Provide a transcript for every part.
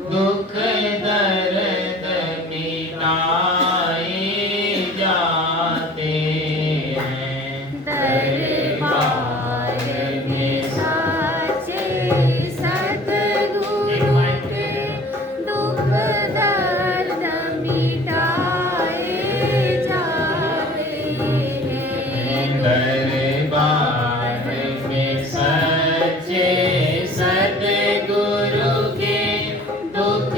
दुख दर्द मिटाए जाते हैं। दरबार में साचे सतगुरु के दुख दर्द मिटाए जाते हैं। दरबार में सच्चे सतगुरु के दुख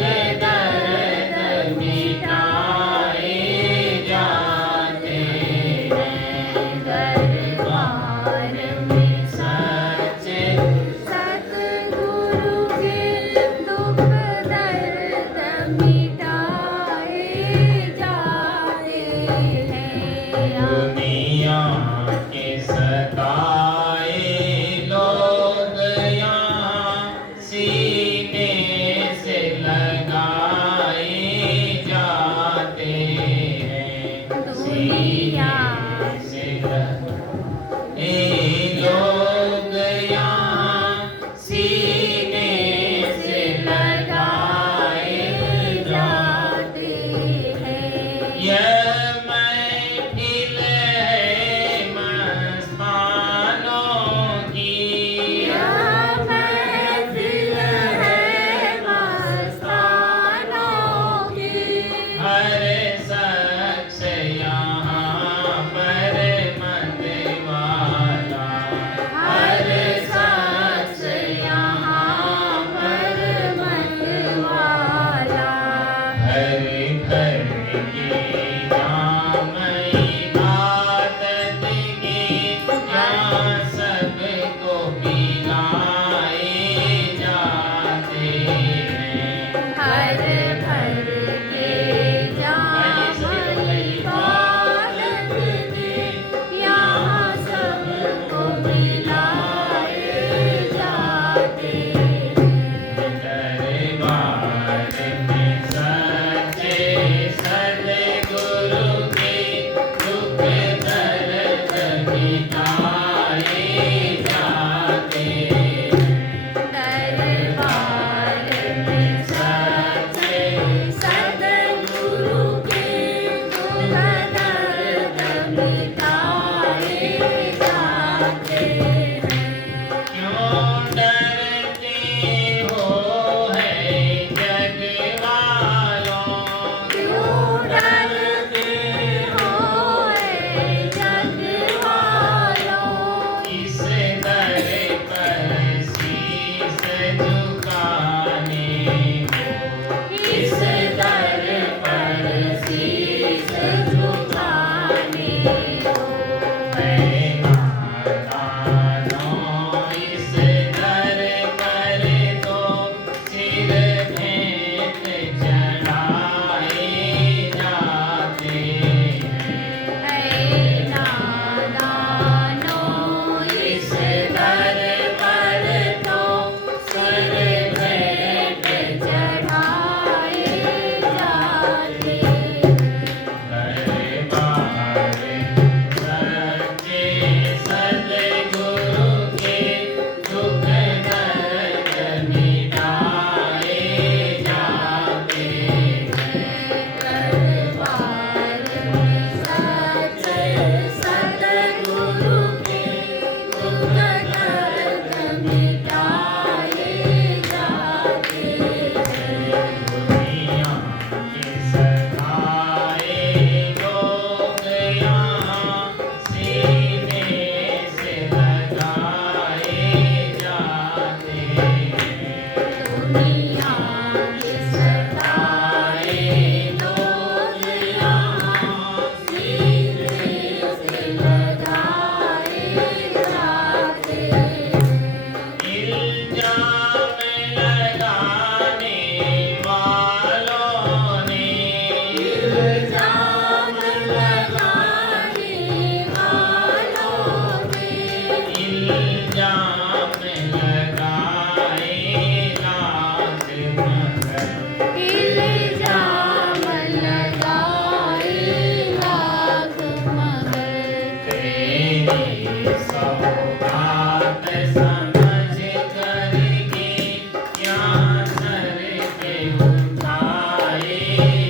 उठाए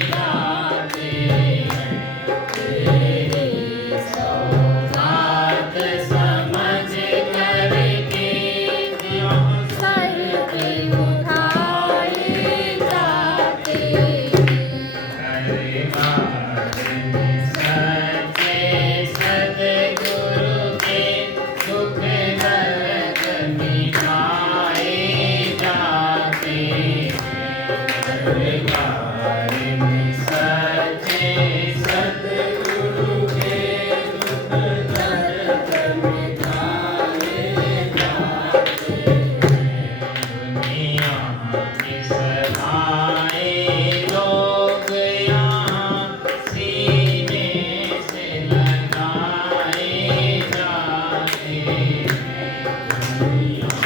जाते हैं। तेरी सौगात समझ करके यहाँ सर पे उठाए जाते हैं। दरबार में सच्चे सद्गुरु के दुख दर्द मिटाए जाते हैं। दरबार में सच्चे सद्गुरु के दुख दर्द मिटाए जाते हैं। दुनिया की सदाए लोग यहाँ सीने से लगाए जाते हैं। दुनिया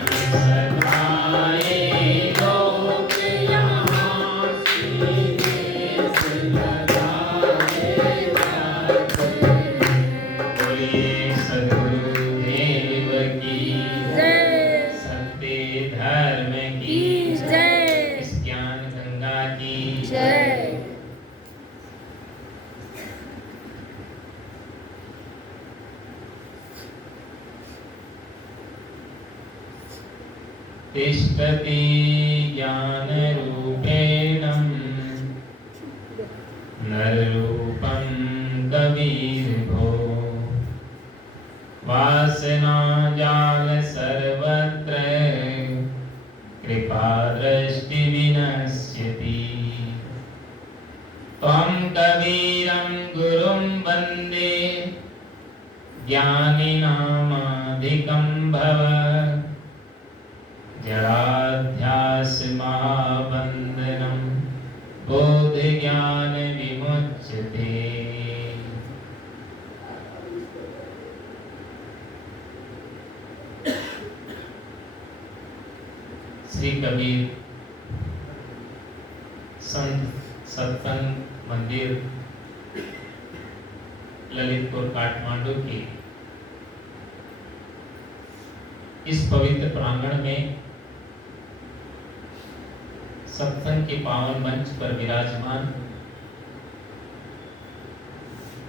की सदाए लोग यहाँ सीने से लगाए जाते हैं। बोलिए सद्गुरुदेव की जय सत्य धर्म की जय इस ज्ञान गंगा की जय। तिष्ठति ज्ञानरूपेण नररूपं कविर्भो वासनाजाल सर्वत्र कृपादृष्टिविनश्यति। त्वं कबीरं गुरुं वन्दे ज्ञानिनामाधिकं भव जडाध्यासमाबन्धनं बोधज्ञान विमुच्यते। श्री कबीर संत सत्संग मंदिर ललितपुर काठमांडू के इस पवित्र प्रांगण में सत्संग के पावन मंच पर विराजमान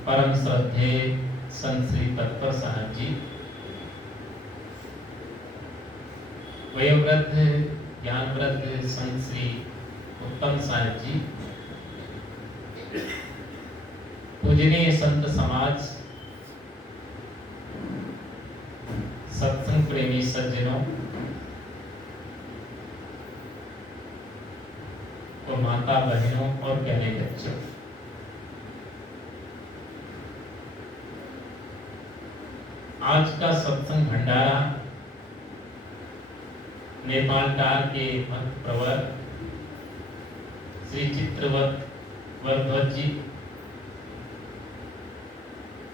परम श्रद्धेय संत श्री तत्पर साहब जी, वयोवृद्ध ज्ञानवृद्ध संत श्री उत्तम साहब जी, पूजनीय संत समाज, सत्संग प्रेमी सज्जनों और माता बहनों और प्यारे बच्चों, आज का सत्संग भंडारा नेपाल टार के भक्त प्रवर श्री चित्रवत वर्धवत जी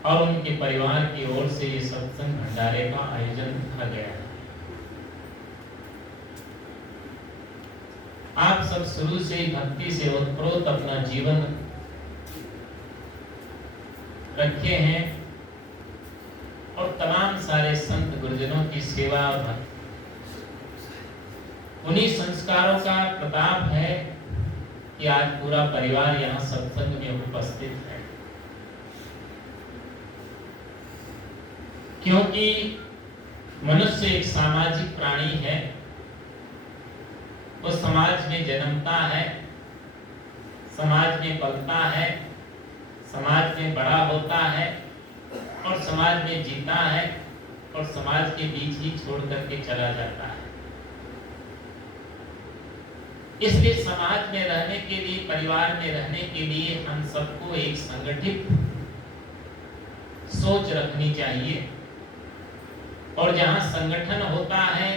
और उनके परिवार की ओर से ये सत्संग भंडारे का आयोजन किया गया है। आप सब शुरू से ही भक्ति से ओतप्रोत अपना जीवन रखे हैं और तमाम सारे संत गुरुजनों की सेवा भक्ति, उन्हीं संस्कारों का प्रताप है कि आज पूरा परिवार यहाँ सत्संग में उपस्थित है। क्योंकि मनुष्य एक सामाजिक प्राणी है, वो समाज में जन्मता है, समाज में पलता है, समाज में बड़ा होता है और समाज में जीता है और समाज के बीच ही छोड़ करके चला जाता है। इसलिए समाज में रहने के लिए, परिवार में रहने के लिए हम सबको एक संगठित सोच रखनी चाहिए और जहां संगठन होता है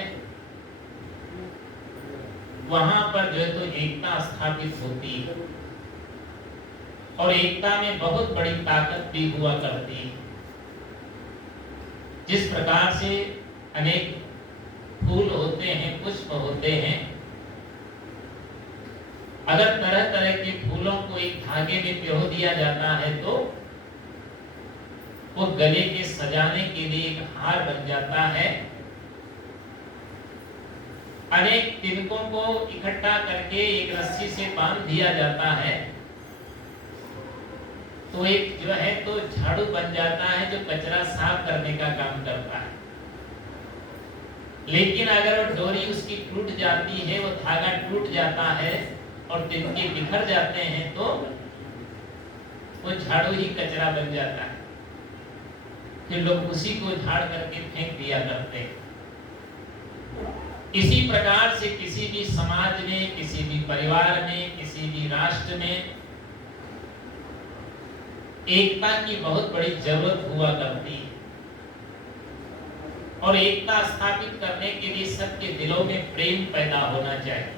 वहां पर जो है तो एकता स्थापित होती है और एकता में बहुत बड़ी ताकत भी हुआ करती है। जिस प्रकार से अनेक फूल होते हैं, पुष्प होते हैं, अगर तरह तरह के फूलों को एक धागे में पिरो दिया जाता है तो वो गले के सजाने के लिए एक हार बन जाता है। अनेक तिनकों को इकट्ठा करके एक रस्सी से बांध दिया जाता है, तो एक जो है तो झाड़ू बन जाता है जो कचरा साफ करने का काम करता है। लेकिन अगर वो डोरी उसकी टूट जाती है, वो धागा टूट जाता है और तिनके बिखर जाते हैं, तो वो झाड़ू ही कचरा बन जाता है। फिर लोग उसी को झाड़ करके फेंक दिया करते हैं। इसी प्रकार से किसी भी समाज में, किसी भी परिवार में, किसी भी राष्ट्र में एकता की बहुत बड़ी जरूरत हुआ करती है। और एकता स्थापित करने के लिए सबके दिलों में प्रेम पैदा होना चाहिए।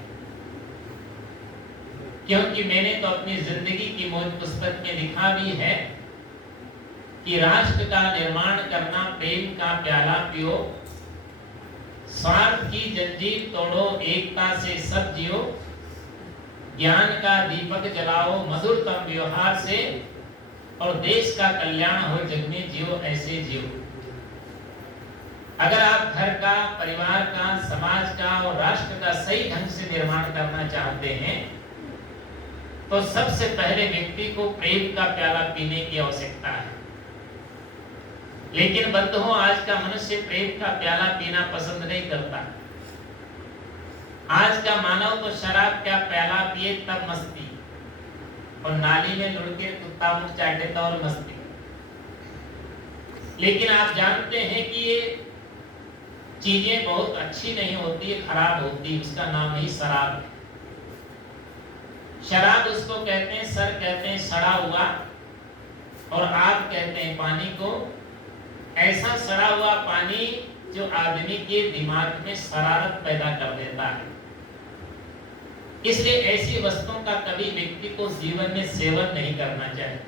क्योंकि मैंने तो अपनी जिंदगी की मौज पुस्तक में लिखा भी है कि राष्ट्र का निर्माण करना, प्रेम का प्याला पियो, स्वार्थ की जंजीर तोड़ो, एकता से सब जियो, ज्ञान का दीपक जलाओ मधुरतम व्यवहार से, और देश का कल्याण हो जग में जियो ऐसे जियो। अगर आप घर का, परिवार का, समाज का और राष्ट्र का सही ढंग से निर्माण करना चाहते हैं तो सबसे पहले व्यक्ति को प्रेम का प्याला पीने की आवश्यकता है। लेकिन बंधुओं, आज का मनुष्य प्रेम का प्याला पीना पसंद नहीं करता। आज का मानव तो शराब का प्याला पिए तब मस्ती, और नाली में लुढ़के कुत्ता मुंह चाटे तो और मस्ती। लेकिन आप जानते हैं कि ये चीजें बहुत अच्छी नहीं होती, खराब होती, उसका नाम ही शराब है। शराब उसको कहते हैं, सर कहते हैं सड़ा हुआ, और आग कहते हैं पानी को। ऐसा सड़ा हुआ पानी जो आदमी के दिमाग में शरारत पैदा कर देता है। इसलिए ऐसी वस्तुओं का कभी व्यक्ति को जीवन में सेवन नहीं करना चाहिए।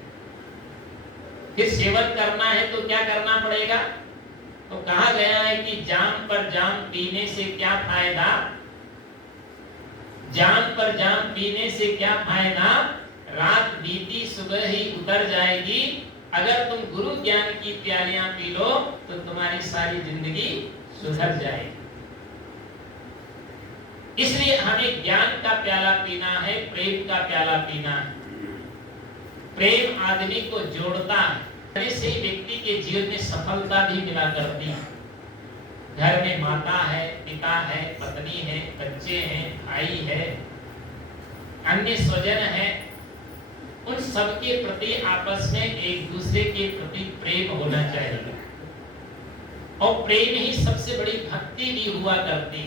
फिर सेवन करना है तो क्या करना पड़ेगा? तो कहा गया है कि जाम पर जाम पीने से क्या फायदा, जाम पर जाम पीने से क्या फायदा, रात बीती सुबह ही उतर जाएगी। अगर तुम गुरु ज्ञान की प्यालियां पी लो तो तुम्हारी सारी जिंदगी सुधर जाएगी। इसलिए हमें ज्ञान का प्याला पीना है, प्रेम का प्याला पीना है। प्रेम आदमी को जोड़ता है, ऐसे ही व्यक्ति के जीवन में सफलता भी मिला करती है। घर में माता है, पिता है, पत्नी है, बच्चे हैं, भाई है, अन्य स्वजन है, उन सबके प्रति आपस में एक दूसरे के प्रति प्रेम होना चाहिए। और प्रेम ही सबसे बड़ी भक्ति भी हुआ करती।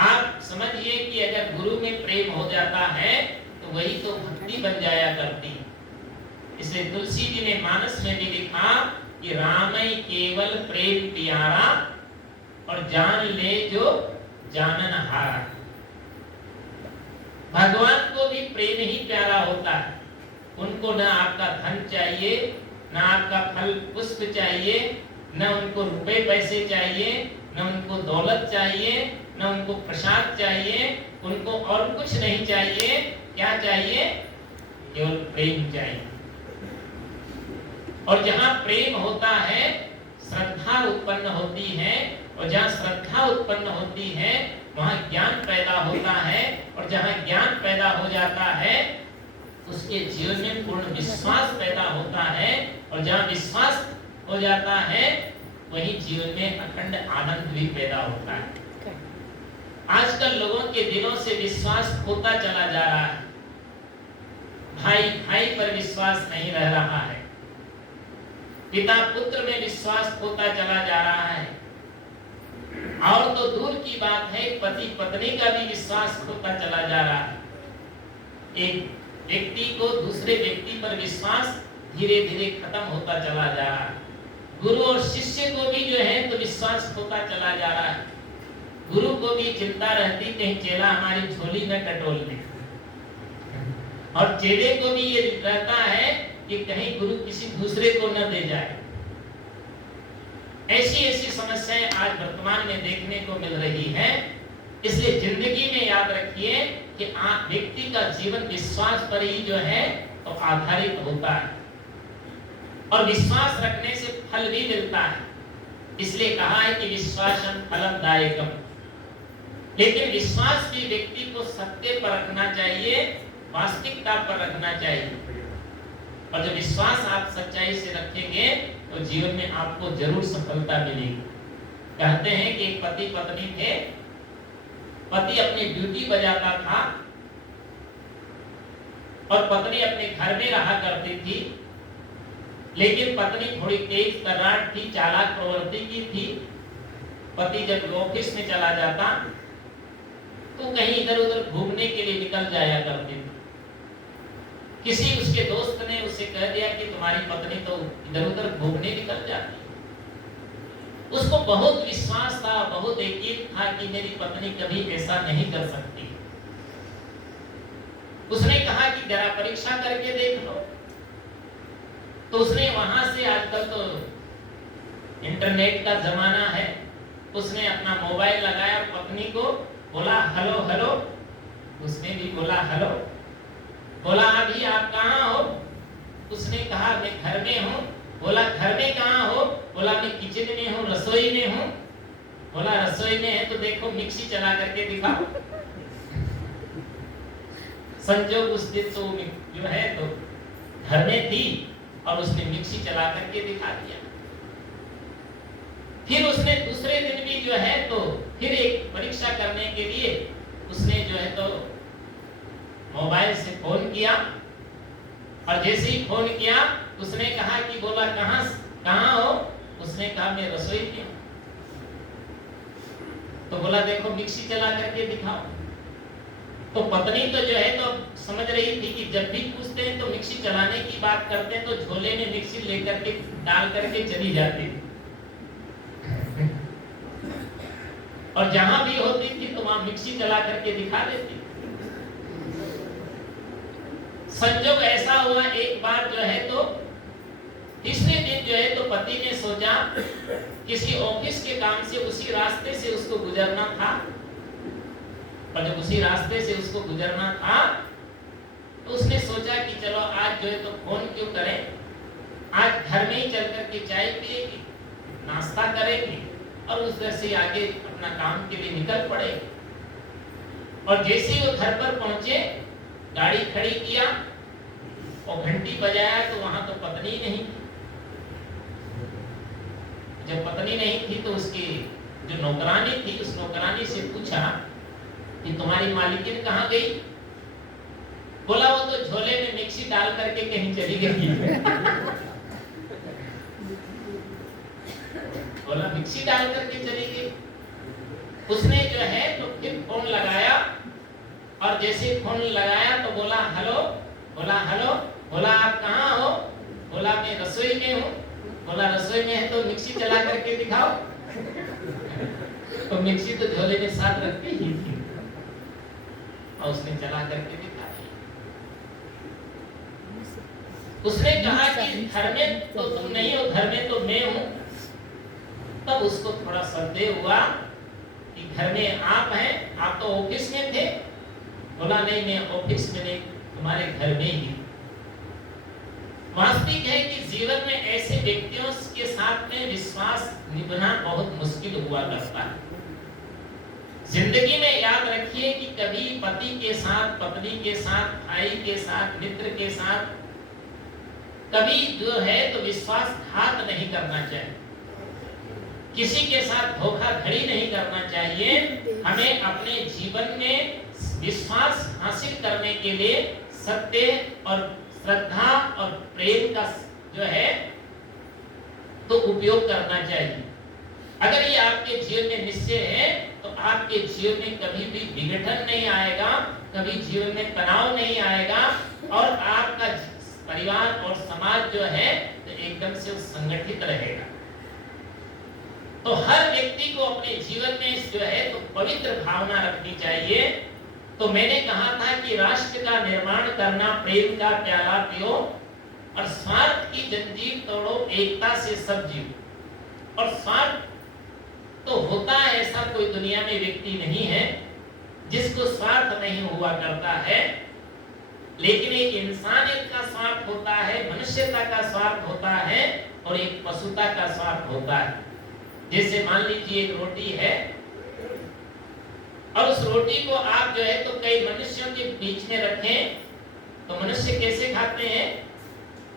आप समझिए कि अगर गुरु में प्रेम हो जाता है तो वही तो भक्ति बन जाया करती। इसलिए तुलसी जी ने मानस में भी लिखा कि रामई केवल प्रेम प्यारा, और जान ले जो जानन हारा। भगवान को भी प्रेम ही प्यारा होता है। उनको ना आपका धन चाहिए, ना आपका फल पुष्प चाहिए, ना उनको रुपए पैसे चाहिए, ना उनको दौलत चाहिए, ना उनको प्रसाद चाहिए, उनको और कुछ नहीं चाहिए। क्या चाहिए? केवल प्रेम चाहिए। और जहां प्रेम होता है श्रद्धा उत्पन्न होती है, और जहां श्रद्धा उत्पन्न होती है वहां ज्ञान पैदा होता है, और जहां ज्ञान पैदा हो जाता है उसके जीवन में पूर्ण विश्वास पैदा होता है, और जहां विश्वास हो जाता है वही जीवन में अखंड आनंद भी पैदा होता है। आजकल लोगों के दिलों से विश्वास खोता चला जा रहा है। भाई भाई पर विश्वास नहीं रह रहा है, पिता पुत्र में विश्वास खोता चला जा रहा है, और तो दूर की बात है पति पत्नी का भी विश्वास खोता चला जा रहा है। एक व्यक्ति को दूसरे व्यक्ति पर विश्वास धीरे धीरे खत्म होता चला जा रहा है। गुरु और शिष्य को भी जो है तो विश्वास खोता चला जा रहा है। गुरु को भी चिंता रहती कहीं चेला हमारी झोली न टटोल ले, और चेले को भी ये रहता है कि कहीं गुरु किसी दूसरे को न दे जाए। ऐसी ऐसी समस्याएं आज वर्तमान में देखने को मिल रही है। इसलिए जिंदगी में याद रखिए कि व्यक्ति का जीवन विश्वास पर ही जो है तो आधारित होता है, और विश्वास रखने से फल भी मिलता है। इसलिए कहा है कि विश्वासं फलदायकम, लेकिन विश्वास भी व्यक्ति को सत्य पर रखना चाहिए, वास्तविकता पर रखना चाहिए। और जब विश्वास आप सच्चाई से रखेंगे तो जीवन में आपको जरूर सफलता मिलेगी। कहते हैं कि एक पति पत्नी थे, पति अपनी ड्यूटी बजाता था और पत्नी अपने घर में रहा करती थी। लेकिन पत्नी थोड़ी तेज तर्रार थी, चालाक प्रवृत्ति की थी। पति जब ऑफिस में चला जाता तो कहीं इधर उधर घूमने के लिए निकल जाया करते थे। किसी उसके दोस्त ने उसे कह दिया कि तुम्हारी पत्नी तो इधर उधर घूमने निकल जाती है। उसको बहुत विश्वास था, बहुत यकीन था कि मेरी पत्नी कभी ऐसा नहीं कर सकती। उसने कहा कि जरा परीक्षा करके देख लो। तो उसने वहां से, आजकल तो इंटरनेट का जमाना है, उसने अपना मोबाइल लगाया, पत्नी को बोला हेलो हेलो। उसने भी बोला हेलो। बोला अभी आप कहाँ हो? उसने कहा मैं घर में हूँ। बोला घर में कहाँ हो? बोला मैं किचन में हूँ, रसोई में हूँ। बोला रसोई में है तो देखो मिक्सी चला करके दिखाओ। संजोग उस दिन तो जो है तो घर में थी और उसने मिक्सी चला करके दिखा दिया। फिर उसने दूसरे दिन भी जो है तो फिर एक परीक्षा करने के लिए उसने जो है तो मोबाइल से फोन किया और जैसे ही फोन किया उसने कहा कि बोला कहाँ हो? उसने कहा मैं रसोई में हूं। तो बोला देखो मिक्सी चला करके दिखाओ। तो पत्नी तो जो है तो समझ रही थी कि जब भी पूछते हैं तो मिक्सी चलाने की बात करते हैं तो झोले में मिक्सी लेकर के डाल करके चली जाती थी। और जहां भी होती थी तो वहां मिक्सी चला करके दिखा देती। संजोग ऐसा हुआ एक बार जो है तो तीसरे दिन जो है तो पति ने सोचा किसी ऑफिस के काम से उसी रास्ते से उसको गुजरना था। और जब उसी रास्ते से उसको गुजरना था तो उसने सोचा कि चलो आज जो है तो फोन क्यों करें, आज घर में ही चल करके चाय पिएगी, नाश्ता करेगी और उस तरह से आगे अपना काम के लिए निकल पड़े। और जैसे ही वो घर पर पहुंचे, गाड़ी खड़ी किया और घंटी बजाया तो वहां तो पत्नी नहीं थी। जब पत्नी नहीं थी तो उसकी जो नौकरानी थी उस नौकरानी से पूछा कि तुम्हारी मालिकिन कहाँ गई? बोला वो तो झोले में मिक्सी डाल करके कहीं चली गई। बोला मिक्सी डाल करके चली गई। उसने जो है तो फिर फोन लगाया और जैसे फोन लगाया तो बोला हेलो। बोला हेलो। बोला आप कहाँ हो? बोला मैं रसोई में हूँ। बोला रसोई में है तो मिक्सी चला करके दिखाओ। तो मिक्सी तो झोले में साथ रखी ही थी और उसने चला करके दिखा दी। उसने कहा कि घर में तो तुम नहीं हो, घर में तो मैं हूँ। तब उसको थोड़ा संदेह हुआ कि घर में आप हैं, आप तो ऑफिस में थे। बोला नहीं मैं ऑफिस में नहीं, तुम्हारे घर में ही। वास्तविक है कि जीवन में ऐसे व्यक्तियों के साथ में विश्वास निभाना बहुत मुश्किल हुआ करता है। जिंदगी में याद रखिए कि कभी पति के साथ, पत्नी के साथ, भाई के साथ, मित्र के साथ कभी जो है तो विश्वासघात नहीं करना चाहिए। किसी के साथ धोखाधड़ी नहीं करना चाहिए। हमें अपने जीवन में विश्वास हासिल करने के लिए सत्य और श्रद्धा और प्रेम का जो है तो उपयोग करना चाहिए। अगर ये आपके जीवन में निश्चय है तो आपके जीवन में कभी भी विघटन नहीं आएगा, कभी जीवन में तनाव नहीं आएगा और आपका परिवार और समाज जो है तो एकदम से संगठित रहेगा। तो हर व्यक्ति को अपने जीवन में जो है तो पवित्र भावना रखनी चाहिए। तो मैंने कहा था कि राष्ट्र का निर्माण करना, प्रेम का प्याला पियो और स्वार्थ की जंजीर तोड़ो, एकता से सब जियो। और स्वार्थ तो होता है, ऐसा कोई दुनिया में व्यक्ति नहीं है जिसको स्वार्थ नहीं हुआ करता है। लेकिन एक इंसानियत का स्वार्थ होता है, मनुष्यता का स्वार्थ होता है और एक पशुता का स्वार्थ होता है। जैसे मान लीजिए एक रोटी है, और उस रोटी को आप जो है तो कई मनुष्यों के बीच में रखें तो मनुष्य कैसे खाते हैं?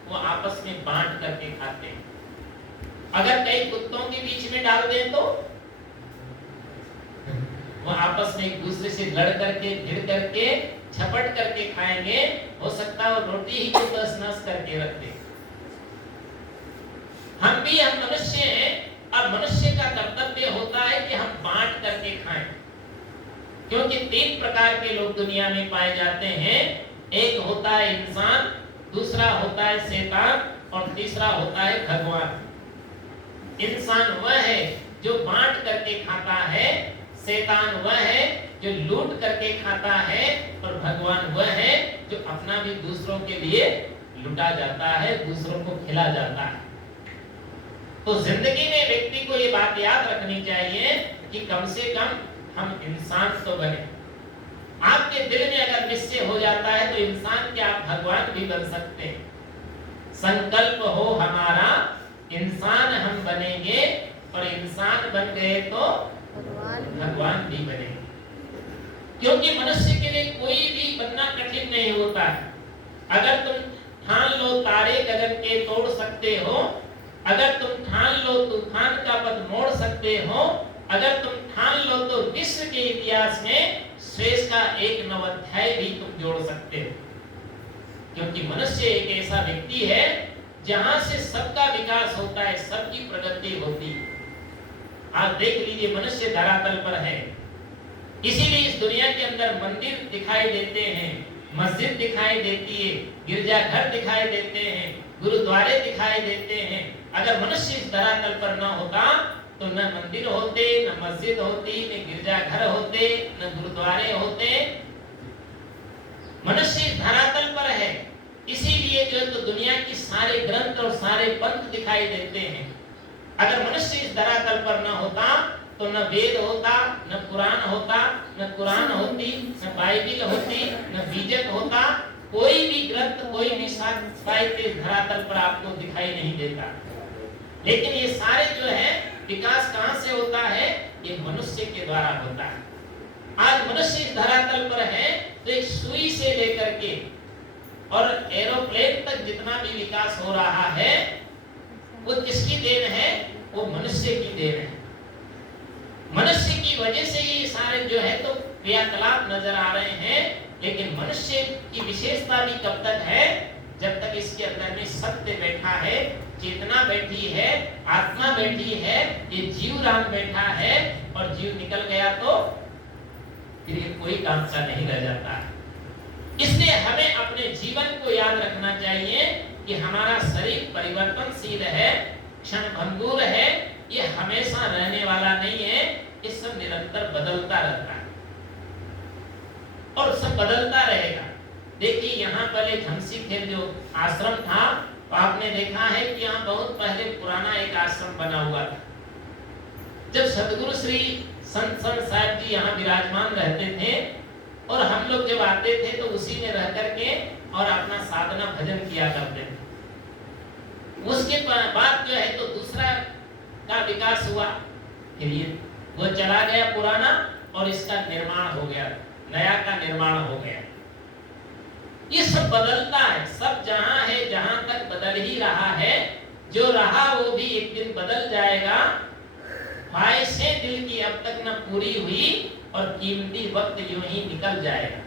वो आपस में बांट करके खाते हैं। अगर कई कुत्तों के बीच में डाल दें तो वो आपस में एक दूसरे से लड़ करके भिड़ करके झपट करके खाएंगे। हो सकता है वो रोटी ही को तहस-नहस करके रख दे। हम मनुष्य हैं। अब मनुष्य का कर्तव्य होता है कि हम बांट करके खाएं, क्योंकि 3 प्रकार के लोग दुनिया में पाए जाते हैं। एक होता है इंसान, दूसरा होता है शैतान और तीसरा होता है भगवान। इंसान वह है जो बांट करके खाता है, शैतान वह है जो लूट करके खाता है और भगवान वह है जो अपना भी दूसरों के लिए लुटा जाता है, दूसरों को खिला जाता है। तो जिंदगी में व्यक्ति को ये बात याद रखनी चाहिए कि कम से कम हम इंसान तो बने। आपके दिल में अगर निश्चय हो जाता है तो इंसान क्या आप भगवान भी बन सकते हैं। संकल्प हो हमारा इंसान हम बनेंगे और इंसान बन गए तो भगवान भी बनेंगे। क्योंकि मनुष्य के लिए कोई भी बनना कठिन नहीं होता है। अगर तुम ठान लो तारे गगन के तोड़ सकते हो, अगर तुम ठान लो तूफान का पथ मोड़ सकते हो, अगर तुम ठान लो तो विश्व के इतिहास में शेष का एक नवाध्याय भी तुम जोड़ सकते हो। क्योंकि मनुष्य एक ऐसा व्यक्ति है जहां से सबका विकास होता है, सबकी प्रगति होती है। आप देख लीजिए मनुष्य धरातल पर है, इसीलिए इस दुनिया के अंदर मंदिर दिखाई देते हैं, मस्जिद दिखाई देती है, गिरजाघर दिखाई देते हैं, गुरुद्वारे दिखाई देते हैं। अगर मनुष्य इस धरातल पर न होता तो न मंदिर होते, न मस्जिद होती, न गिरजाघर होते, न गुरुद्वारे होते। मनुष्य इस धरातल पर है, इसीलिए जो है तो दुनिया की सारे ग्रंथ और सारे पंथ दिखाई देते हैं। अगर मनुष्य इस धरातल पर न होता तो न वेद होता, न पुराण होता, न कुरान होती, न बाइबिल होती, न बीजक होता। कोई भी ग्रंथ, कोई भी साहित्य धरातल पर आपको दिखाई नहीं देता। लेकिन ये सारे जो है विकास कहां से होता है? ये मनुष्य के द्वारा होता है। आज मनुष्य इस धरातल पर है तो एक सुई से लेकर के और एरोप्लेन तक जितना भी विकास हो रहा है वो किसकी देन है? वो मनुष्य की देन है। मनुष्य की वजह से ये सारे जो है तो क्रियाकलाप नजर आ रहे हैं। लेकिन मनुष्य की विशेषता भी कब तक है? जब तक इसके अंदर में सत्य बैठा है, चेतना बैठी है, आत्मा बैठी है, ये जीवराम बैठा है। और जीव निकल गया तो फिर ये कोई काम सा नहीं रह जाता। इसलिए हमें अपने जीवन को याद रखना चाहिए कि हमारा शरीर परिवर्तनशील है, क्षणभंगुर है, ये हमेशा रहने वाला नहीं है। ये सब निरंतर बदलता रहता है और सब बदलता रहेगा। देखिए यहाँ पहले झमसीखेल जो आश्रम था तो आपने देखा है कि यहाँ बहुत पहले पुराना एक आश्रम बना हुआ था। जब सदगुरु श्री संत साहब जी यहाँ विराजमान रहते थे और हम लोग जब आते थे तो उसी में रह करके और अपना साधना भजन किया करते थे। उसके बाद जो है तो दूसरा का विकास हुआ, फिर ये वो चला गया पुराना और इसका निर्माण हो गया, नया का निर्माण हो गया। ये सब बदलता है, सब जहां है जहां तक बदल ही रहा है। जो रहा वो भी एक दिन बदल जाएगा। ख्वाहिशें दिल की अब तक न पूरी हुई और कीमती वक्त यूं ही निकल जाएगा।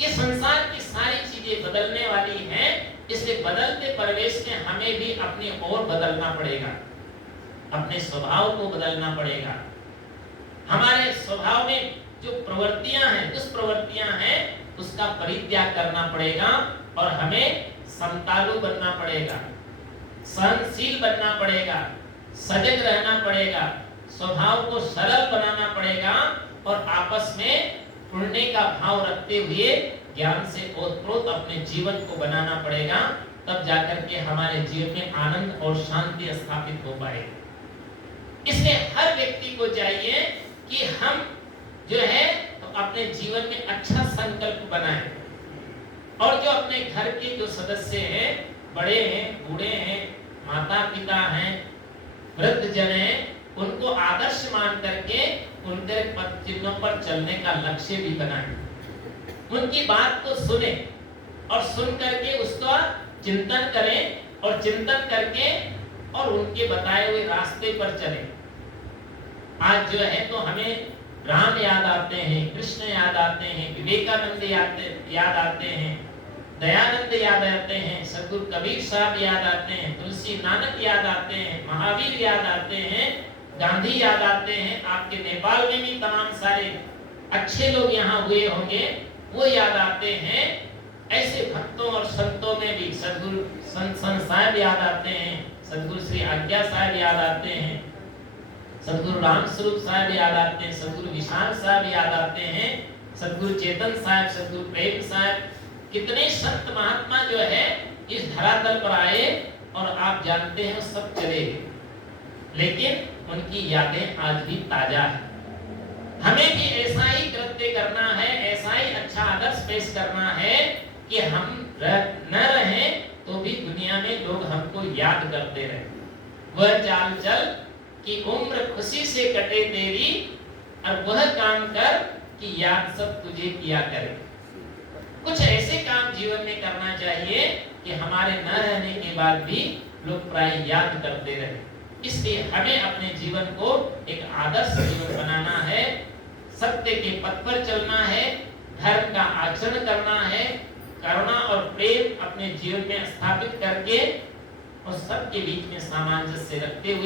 ये संसार की सारी चीजें बदलने वाली हैं, इसलिए बदलते परिवेश में हमें भी अपनी ओर बदलना पड़ेगा, अपने स्वभाव को बदलना पड़ेगा। हमारे स्वभाव में जो प्रवृत्तियां हैं, दुष्प्रवृत्तियां हैं, उसका परित्याग करना पड़ेगा और हमें समतालु बनना पड़ेगा, सहनशील बनना पड़ेगा, सजग रहना पड़ेगा, स्वभाव को सरल बनाना पड़ेगा और आपस में जुड़ने का भाव रखते हुए ज्ञान से ओतप्रोत अपने जीवन को बनाना पड़ेगा। तब जाकर के हमारे जीवन में आनंद और शांति स्थापित हो पाएगी। इसलिए हर व्यक्ति को चाहिए कि हम जो है तो अपने जीवन में अच्छा संकल्प बनाएं और जो अपने घर के जो सदस्य हैं, बड़े हैं, बूढ़े हैं, माता पिता हैं, वृद्ध जन हैं, उनको आदर्श मान करके उनके पद चिन्हों पर चलने का लक्ष्य भी बनाएं, उनकी बात को सुने और सुन करके उसका चिंतन करें और चिंतन करके और उनके बताए हुए रास्ते पर चलें। आज जो है तो हमें राम याद आते हैं, कृष्ण याद आते हैं, विवेकानंद याद आते हैं, दयानंद याद आते हैं, सदगुरु कबीर साहब याद आते हैं, तुलसी नानक याद आते हैं, महावीर याद आते हैं, गांधी याद आते हैं। आपके नेपाल में भी तमाम सारे अच्छे लोग यहाँ हुए होंगे, वो याद आते हैं। ऐसे भक्तों और संतों में भी सदगुरु संत साहब याद आते हैं, सदगुरु श्री आज्ञा साहब याद आते हैं, सदगुरु राम स्वरूप साहब याद आते हैं, सदगुरु विशाल साहब याद आते हैं, सदगुरु चेतन साहब, सदगुरु प्रेम साहब। कितने संत महात्मा जो है इस धरातल पर आए और आप जानते हैं सब चले गए, लेकिन उनकी यादें आज भी ताजा है। हमें भी ऐसा ही कृत्य करना है, ऐसा ही अच्छा आदर्श पेश करना है कि हम न रहें तो भी दुनिया में लोग हमको याद करते रहे। वह चाल चल कि उम्र खुशी से कटे तेरी, और वह काम कर कि याद सब तुझे किया करे। कुछ ऐसे काम जीवन में करना चाहिए कि हमारे न रहने के बाद भी लोग प्राय याद करते रहे। इसलिए हमें अपने जीवन को एक आदर्श जीवन बनाना है, सत्य के पथ पर चलना है, धर्म का आचरण करना है, करुणा और प्रेम अपने जीवन में स्थापित करके और सबके बीच में सामंजस्य रखते हुए